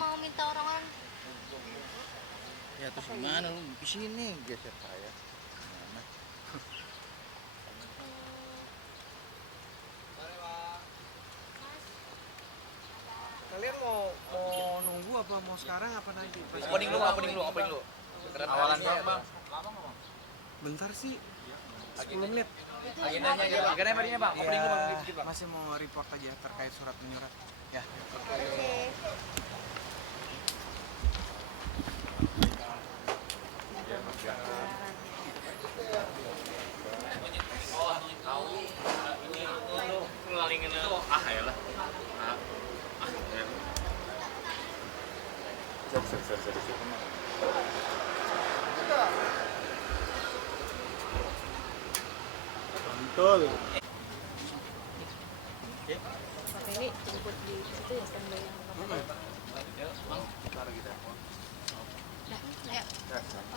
mau minta orang-orang. Ya terus gimana lu di sini geser saya. Gimana? Kalian mau nunggu apa mau sekarang apa nanti? Opening lu. Awalan doang, Bang. Bentar sih. 10 menit. Agendanya aja, Bang. Agendanya tadinya, Bang. Opening lu Bang dikit, Bang. Masih mau report aja terkait surat menyurat. Ya. Oke. Betul. Oke, ini jemput di situ ya standby yang Nah, ayo.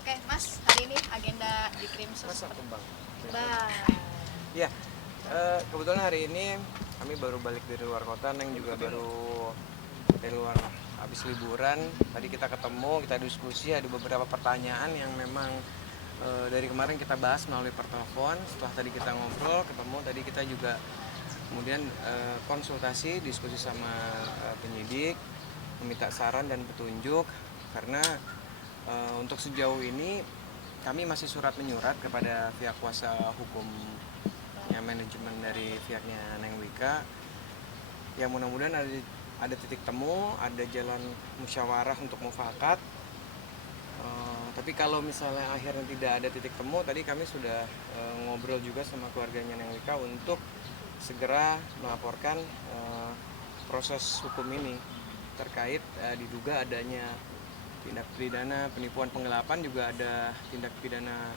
Oke, Mas, hari ini agenda di Krimsus. Masa kembang. Bang. Ya. Kebetulan hari ini kami baru balik dari luar kota, Neng juga baru dari luar habis liburan. Tadi kita ketemu, kita diskusi, ada beberapa pertanyaan yang memang dari kemarin kita bahas melalui pertelepon. Setelah tadi kita ngobrol, ketemu, tadi kita juga kemudian konsultasi, diskusi sama penyidik, meminta saran dan petunjuk karena untuk sejauh ini kami masih surat menyurat kepada pihak kuasa hukumnya, manajemen dari pihaknya Neng Wika. Ya mudah-mudahan ada titik temu, ada jalan musyawarah untuk mufakat. Tapi kalau misalnya akhirnya tidak ada titik temu, tadi kami sudah ngobrol juga sama keluarganya Neng Wika untuk segera melaporkan proses hukum ini terkait diduga adanya tindak pidana penipuan penggelapan, juga ada tindak pidana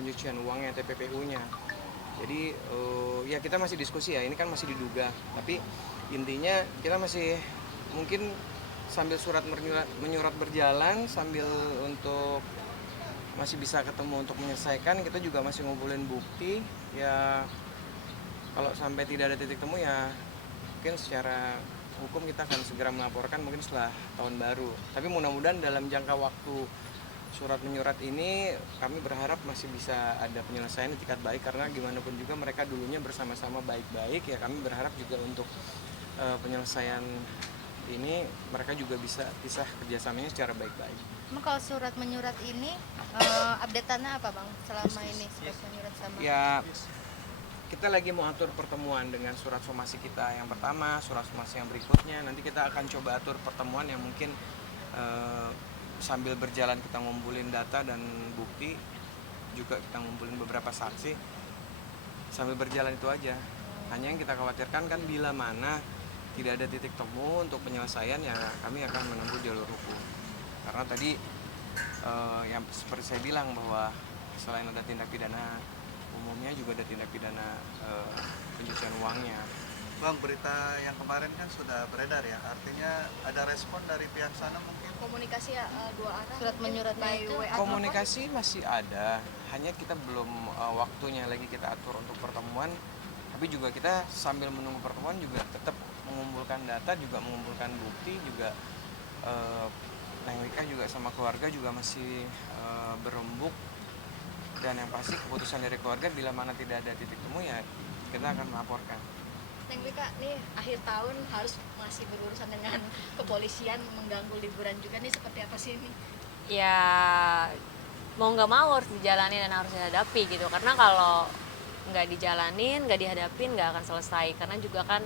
pencucian uangnya, TPPU-nya. Jadi ya kita masih diskusi ya, ini kan masih diduga, tapi intinya kita masih mungkin sambil surat menyurat berjalan, sambil untuk masih bisa ketemu untuk menyelesaikan, kita juga masih ngumpulin bukti. Ya kalau sampai tidak ada titik temu ya mungkin secara hukum kita akan segera melaporkan mungkin setelah tahun baru. Tapi mudah-mudahan dalam jangka waktu surat menyurat ini kami berharap masih bisa ada penyelesaian di tingkat baik, karena gimana pun juga mereka dulunya bersama-sama baik-baik ya. Kami berharap juga untuk penyelesaian ini mereka juga bisa pisah kerjasamanya secara baik-baik. Emang kalau surat menyurat ini update-annya apa, Bang? Selama ini surat menyurat sama Ya kita lagi mau atur pertemuan dengan surat somasi kita yang pertama, surat somasi yang berikutnya. Nanti kita akan coba atur pertemuan yang mungkin sambil berjalan kita ngumpulin data dan bukti, juga kita ngumpulin beberapa saksi. Sambil berjalan itu aja. Hanya yang kita khawatirkan kan bila mana tidak ada titik temu untuk penyelesaian, ya kami akan menempuh jalur hukum. Karena tadi yang seperti saya bilang bahwa selain ada tindak pidana umumnya juga ada tindak pidana pencucian uangnya. Bang, berita yang kemarin kan sudah beredar ya, artinya ada respon dari pihak sana mungkin? komunikasi ya, dua arah. Surat menyuratnya itu Komunikasi masih ada, hanya kita belum waktunya lagi kita atur untuk pertemuan. Tapi juga kita sambil menunggu pertemuan juga tetap mengumpulkan data, juga mengumpulkan bukti, juga Neng Wika juga sama keluarga juga masih berembuk. Dan yang pasti keputusan dari keluarga bila mana tidak ada titik temu ya kita akan melaporkan. Neng Wika, nih akhir tahun harus masih berurusan dengan kepolisian, mengganggu liburan juga nih, seperti apa sih ini? Ya mau nggak mau harus dijalani dan harus dihadapi gitu, karena kalau nggak dijalanin, nggak dihadapin, nggak akan selesai. Karena juga kan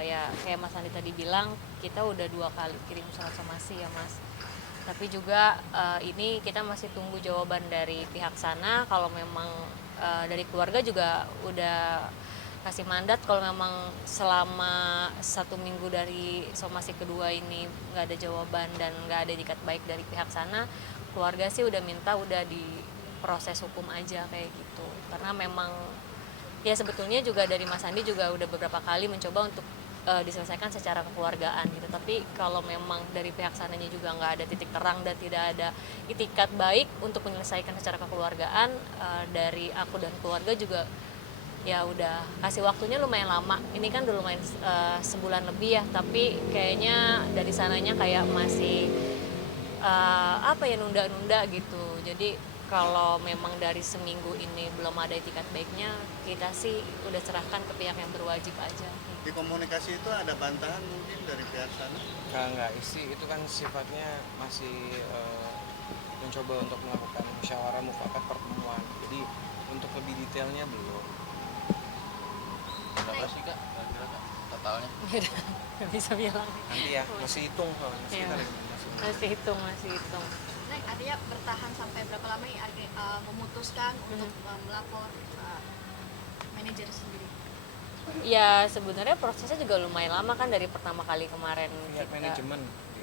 ya kayak Mas Andi tadi bilang, kita udah 2 kali kirim surat somasi ya Mas, tapi juga ini kita masih tunggu jawaban dari pihak sana. Kalau memang dari keluarga juga udah kasih mandat, kalau memang selama 1 minggu dari somasi kedua ini nggak ada jawaban dan nggak ada itikat baik dari pihak sana, keluarga sih udah minta udah diproses hukum aja kayak gitu. Karena memang ya sebetulnya juga dari Mas Andi juga udah beberapa kali mencoba untuk diselesaikan secara kekeluargaan gitu, tapi kalau memang dari pihak sananya juga nggak ada titik terang dan tidak ada itikat baik untuk menyelesaikan secara kekeluargaan, dari aku dan keluarga juga ya udah kasih waktunya lumayan lama. Ini kan udah lumayan sebulan lebih ya, tapi kayaknya dari sananya kayak masih apa ya, nunda-nunda gitu. Jadi kalau memang dari seminggu ini belum ada itikat baiknya, kita sih udah serahkan ke pihak yang berwajib aja. Di komunikasi itu ada bantahan mungkin dari pihak sana? Enggak, isi itu kan sifatnya masih mencoba untuk melakukan musyawarah mufakat pertemuan. Jadi untuk lebih detailnya belum. Berapa sih kak? Kira-kira kak totalnya? Nggak bisa bilang. Nanti ya, masih hitung soalnya. Iya. Masih hitung. Neng, artinya bertahan sampai berapa lama ya memutuskan untuk melapor manajer sendiri? Ya sebenarnya prosesnya juga lumayan lama kan, dari pertama kali kemarin Pihak kita. manajemen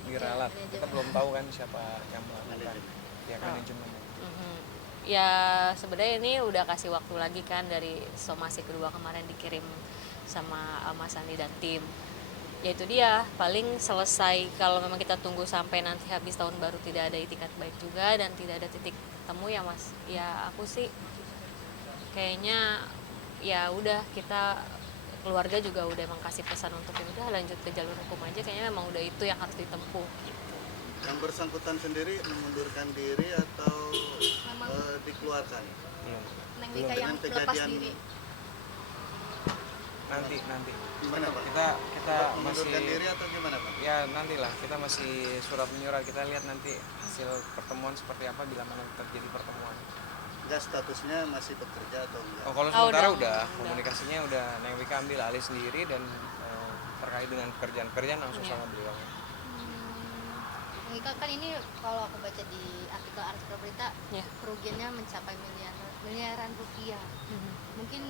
diralat. Kita belum tahu kan siapa yang melakukan. Pihak manajemen. Mhm. Ya sebenarnya ini udah kasih waktu lagi kan, dari somasi kedua kemarin dikirim sama Mas Andi dan tim. Ya itu dia, paling selesai kalau memang kita tunggu sampai nanti habis tahun baru tidak ada itikat baik juga dan tidak ada titik temu ya Mas. Ya aku sih kayaknya ya udah, kita keluarga juga udah emang kasih pesan untuk ya udah lanjut ke jalur hukum aja, kayaknya memang udah itu yang harus ditempuh. Yang bersangkutan sendiri mengundurkan diri atau dikeluarkan? Iya. Neng Wika yang Dengan melepas kejadian- diri. Nanti. Gimana Pak? Kita Mengundurkan masih diri atau gimana Pak? ya nantilah, kita masih surat menyurat, kita lihat nanti hasil pertemuan seperti apa bila mana terjadi pertemuan. Enggak, statusnya masih bekerja atau enggak? Oh, kalau Oh, sementara udah. udah komunikasinya udah Neng Wika ambil alih sendiri dan terkait dengan pekerjaan langsung sama beliau. Wika, kan ini kalau aku baca di artikel berita, Ya. kerugiannya mencapai miliaran rupiah. Mungkin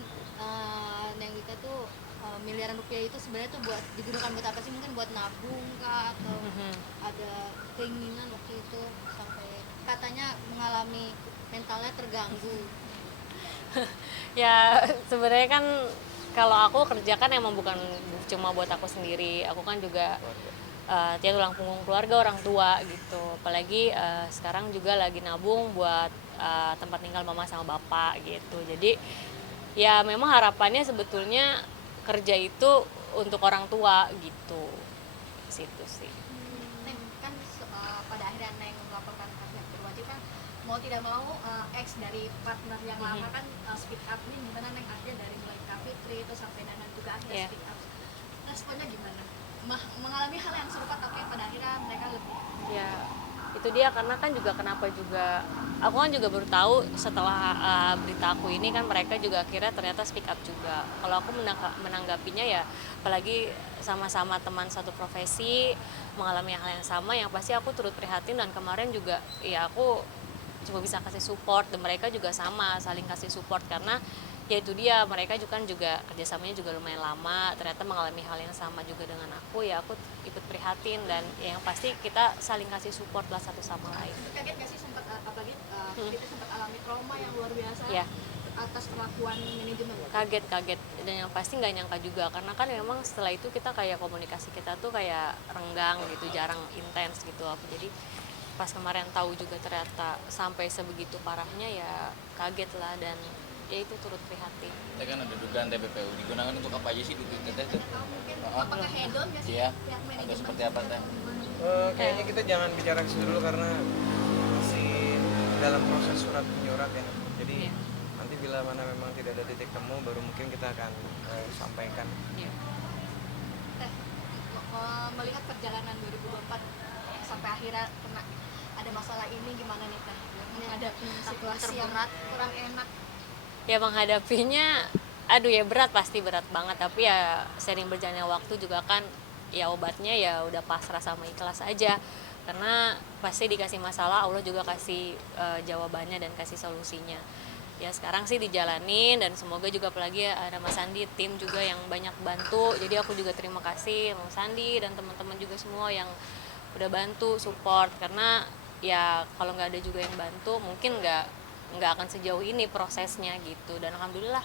Neng Wika tuh miliaran rupiah itu sebenarnya tuh buat digunakan buat apa sih? Mungkin buat nabung kah, atau ada keinginan waktu itu sampai katanya mengalami mentalnya terganggu. Ya sebenarnya kan kalau aku kerja kan emang bukan cuma buat aku sendiri, aku kan juga dia tulang punggung keluarga, orang tua gitu. Apalagi sekarang juga lagi nabung buat tempat tinggal mama sama bapak gitu. Jadi ya memang harapannya sebetulnya kerja itu untuk orang tua gitu, situ sih. Neng, kan pada akhirnya Neng melaporkan pihak berwajib kan, mau tidak mau ex dari partner yang lama kan speak up nih, gimana Neng, artinya dari mulai Kak Fitri itu sampai Nanan juga akhirnya Iya. speak up. Responnya gimana? Mengalami hal yang serupa tapi pada akhirnya mereka lebih Ya itu dia, karena kan juga kenapa juga aku kan juga baru tahu setelah berita aku ini kan, mereka juga akhirnya ternyata speak up juga. Kalau aku menanggapinya ya, apalagi sama-sama teman satu profesi mengalami hal yang sama, yang pasti aku turut prihatin. Dan kemarin juga ya aku cuma bisa kasih support, dan mereka juga sama saling kasih support, karena ya itu dia, mereka juga kerjasamanya juga lumayan lama, ternyata mengalami hal yang sama juga dengan aku. Ya aku ikut prihatin, dan yang pasti kita saling kasih support lah satu sama lain. kaget gak sih, sempat apalagi kita sempat alami trauma yang luar biasa Ya. atas perlakuan manajemen. Kaget, dan yang pasti nggak nyangka juga, karena kan memang setelah itu kita kayak komunikasi kita tuh kayak renggang gitu, jarang intens gitu aku. Jadi pas kemarin tahu juga ternyata sampai sebegitu parahnya, ya kaget lah, dan ya itu turut prihatin. Kita kan ada dugaan TPPU digunakan untuk apa aja sih duit teteh tuh? Mungkin apakah hedon gak sih Iya. pihak Atau manajemen? seperti apa teh? Kayaknya kita jangan bicara ke situ dulu karena masih dalam proses surat menyurat ya. Jadi Iya. nanti bila mana memang tidak ada titik temu, baru mungkin kita akan sampaikan. Iya. Teh, melihat perjalanan 2024 sampai akhirnya kena ada masalah ini, gimana nih Teh menghadapi situasi yang kurang enak? Ya menghadapinya, aduh ya berat, pasti berat banget. Tapi ya sering berjalannya waktu juga kan, ya obatnya ya udah pasrah sama ikhlas aja. Karena pasti dikasih masalah, Allah juga kasih jawabannya dan kasih solusinya. Ya sekarang sih dijalanin, dan semoga juga apalagi ada Mas Andi, tim juga yang banyak bantu. Jadi aku juga terima kasih Mas Andi dan teman-teman juga semua yang udah bantu support, karena ya kalau nggak ada juga yang bantu mungkin nggak akan sejauh ini prosesnya gitu. Dan alhamdulillah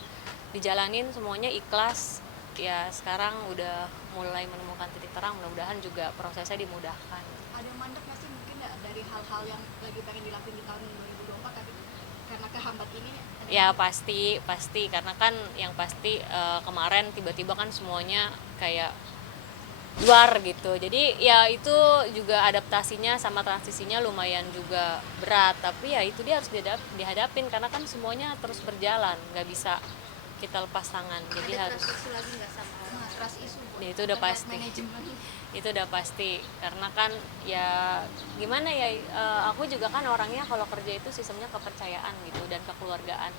dijalanin semuanya ikhlas. Ya sekarang udah mulai menemukan titik terang, mudah-mudahan juga prosesnya dimudahkan. Ada mandek nggak sih mungkin dari hal-hal yang lagi pengen dilakuin di tahun 2024 tapi karena kehambat ini ada Ya pasti karena kan yang pasti kemarin tiba-tiba kan semuanya kayak luar gitu. Jadi ya itu juga adaptasinya sama transisinya lumayan juga berat, tapi ya itu dia harus dihadapin karena kan semuanya terus berjalan, nggak bisa kita lepas tangan. Jadi Ada harus trust issue lagi nggak sama orang? Nah, trust issue Bu. ya, itu udah Terkait pasti. manajemen. Itu udah pasti karena kan ya gimana ya, aku juga kan orangnya kalau kerja itu sistemnya kepercayaan gitu dan kekeluargaan.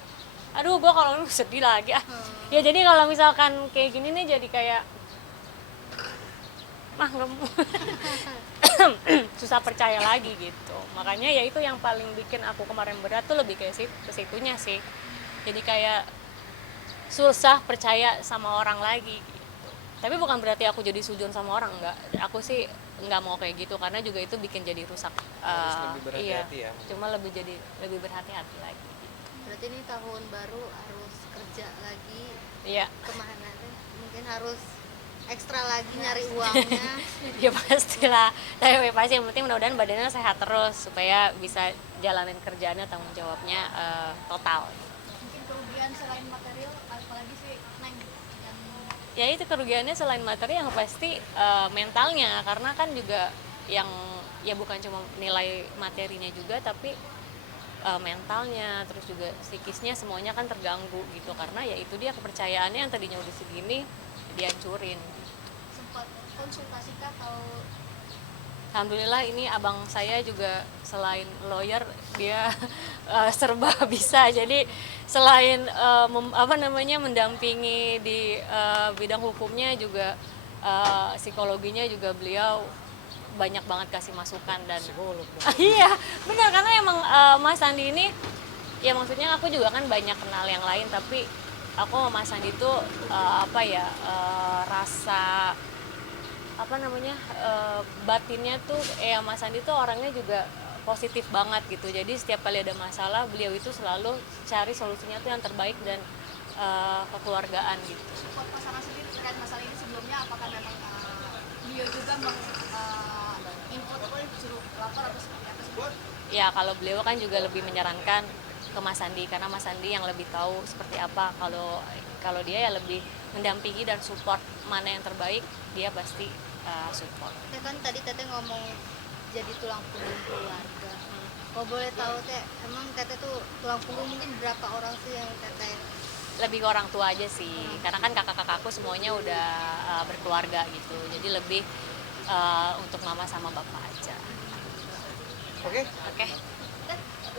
Aduh, gua kalau lu sedih lagi ya, jadi kalau misalkan kayak gini nih jadi kayak nggak mau. Susah percaya lagi gitu. Makanya ya itu yang paling bikin aku kemarin berat tuh lebih kayak ke situnya sih. Jadi kayak susah percaya sama orang lagi gitu. Tapi bukan berarti aku jadi sujon sama orang, enggak. Aku sih nggak mau kayak gitu karena juga itu bikin jadi rusak. Harus lebih berhati-hati Iya, ya. cuma lebih berhati-hati lagi. Berarti ini tahun baru harus kerja lagi, Iya. kemana tuh? Mungkin harus ekstra lagi nyari uangnya. Ya pastilah. Tapi pasti yang penting mudah-mudahan badannya sehat terus supaya bisa jalanin kerjaannya, tanggung jawabnya total. Mungkin kerugian selain material apalagi sih Neng yang Ya itu kerugiannya selain materi yang pasti mentalnya, karena kan juga yang ya bukan cuma nilai materinya juga tapi mentalnya, terus juga psikisnya semuanya kan terganggu gitu karena ya itu dia kepercayaannya yang tadinya udah segini dihancurin. sempat konsultasi kah atau Alhamdulillah ini abang saya juga selain lawyer dia serba bisa, jadi selain mendampingi di bidang hukumnya juga psikologinya juga beliau banyak banget kasih masukan dan iya benar karena emang Mas Sandi ini ya maksudnya aku juga kan banyak kenal yang lain tapi aku sama Mas Sandi itu rasa batinnya tuh Mas Sandi tuh orangnya juga positif banget gitu. Jadi setiap kali ada masalah beliau itu selalu cari solusinya tuh yang terbaik dan kekeluargaan gitu. support pasangan sendiri terkait masalah ini sebelumnya apakah memang beliau juga input suruh lapor atau seperti apa sih? Ya kalau beliau kan juga lebih menyarankan ke Mas Sandi karena Mas Sandi yang lebih tahu seperti apa. Kalau dia ya lebih mendampingi dan support mana yang terbaik, dia pasti support. Teh kan tadi Teteh ngomong jadi tulang punggung keluarga. Kalau boleh tahu Teh, emang Teteh tuh tulang punggung mungkin berapa orang sih yang Teteh? Lebih ke orang tua aja sih, karena kan kakak-kakakku semuanya udah berkeluarga gitu. Jadi lebih untuk mama sama bapak aja. Oke. Oke. Dan